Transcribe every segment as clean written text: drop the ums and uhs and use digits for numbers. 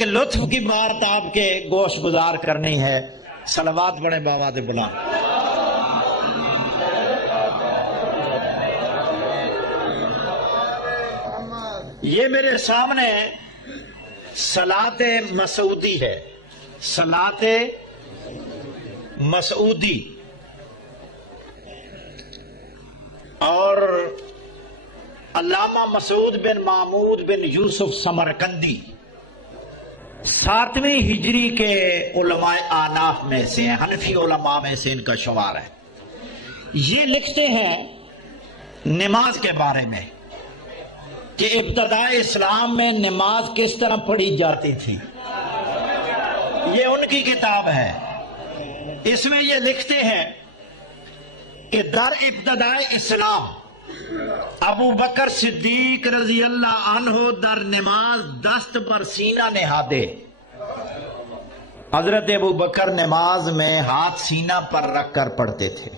ایک لطف کی بات آپ کے گوش گزار کرنی ہے. صلوات بڑے بابا دے بلا. یہ میرے سامنے صلاۃ مسعودی ہے. صلاۃ مسعودی اور علامہ مسعود بن محمود بن یوسف سمرقندی 7ویں ہجری کے علماء آناف میں سے ہیں، حنفی علماء میں سے ان کا شمار ہے. یہ لکھتے ہیں نماز کے بارے میں کہ ابتداء اسلام میں نماز کس طرح پڑھی جاتی تھی. یہ ان کی کتاب ہے. اس میں یہ لکھتے ہیں کہ در ابتداء اسلام ابو بکر صدیق رضی اللہ عنہ در نماز دست بر سینہ نہادے. حضرت ابو بکر نماز میں ہاتھ سینہ پر رکھ کر پڑھتے تھے.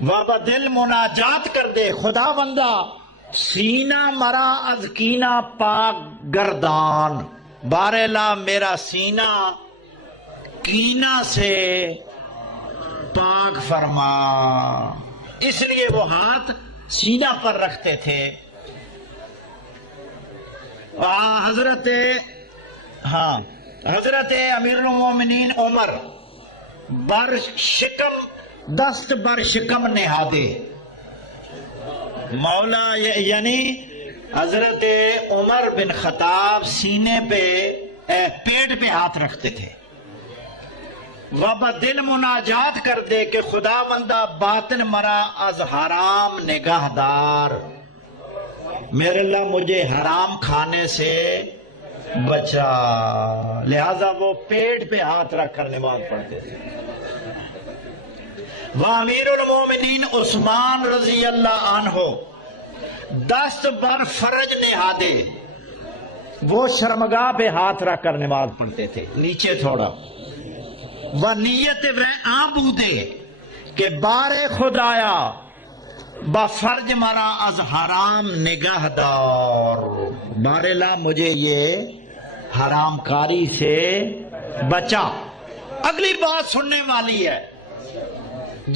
وَبَدِلْ مناجات کر دے خدا بندہ سینہ مرا از کینہ پاک گردان. بارلا میرا سینہ کینہ سے پاک فرما. اس لیے وہ ہاتھ سینہ پر رکھتے تھے. حضرت امیر المومنین عمر بر شکم دست بر شکم نہادے. مولا یعنی حضرت عمر بن خطاب سینے پہ پیٹ پہ ہاتھ رکھتے تھے. وَبَدِلْ مناجات کر دے کہ خدا بندہ باطن مرا از حرام نگاہ دار. میرے اللہ مجھے حرام کھانے سے بچا. لہذا وہ پیٹ پہ ہاتھ رکھ کر نماز پڑھتے تھے. وامیر المومنین عثمان رضی اللہ عنہ دست بر فرج نہادے. وہ شرمگاہ پہ ہاتھ رکھ کر نماز پڑھتے تھے نیچے تھوڑا. وہ نیت و آبودے کہ بار خدایا با فرج مرا از حرام نگاہ دار. بارلا مجھے یہ حرام کاری سے بچا. اگلی بات سننے والی ہے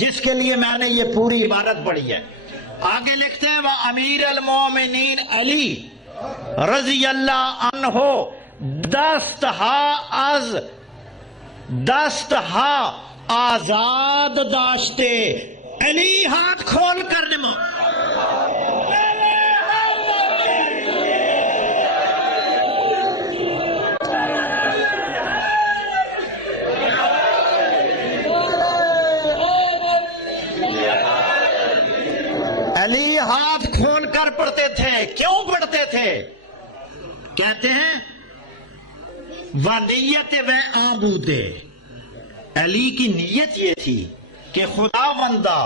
جس کے لیے میں نے یہ پوری عبارت پڑھی ہے. آگے لکھتے ہیں وہ امیر المومنین علی رضی اللہ عنہ دستہا آزاد داشتے. علی ہاتھ کھول کر نماز. علی ہاتھ کھول کر پڑھتے تھے. کیوں پڑھتے تھے؟ کہتے ہیں وَنِیَّتِ وَعَبُودِ. علی کی نیت یہ تھی کہ خدا بندہ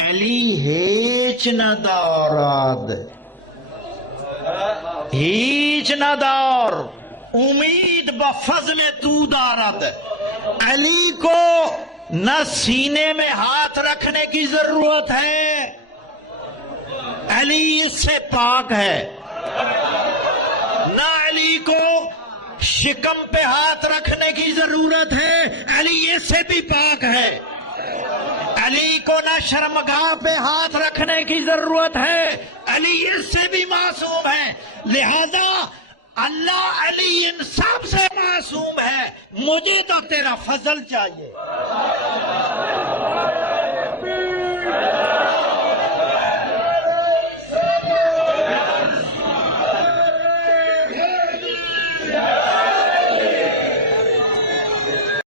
علی ہیچ نہ دارد، ہیچ نہ دار امید بفضل تو دارد. علی کو نہ سینے میں ہاتھ رکھنے کی ضرورت ہے، علی اس سے پاک ہے. نہ علی کو شکم پہ ہاتھ رکھنے کی ضرورت ہے، علی اس سے بھی پاک ہے. علی کو نہ شرمگاہ پہ ہاتھ رکھنے کی ضرورت ہے، علی اس سے بھی معصوم ہے. لہذا اللہ علی ان سب سے معصوم ہے. مجھے تو تیرا فضل چاہیے.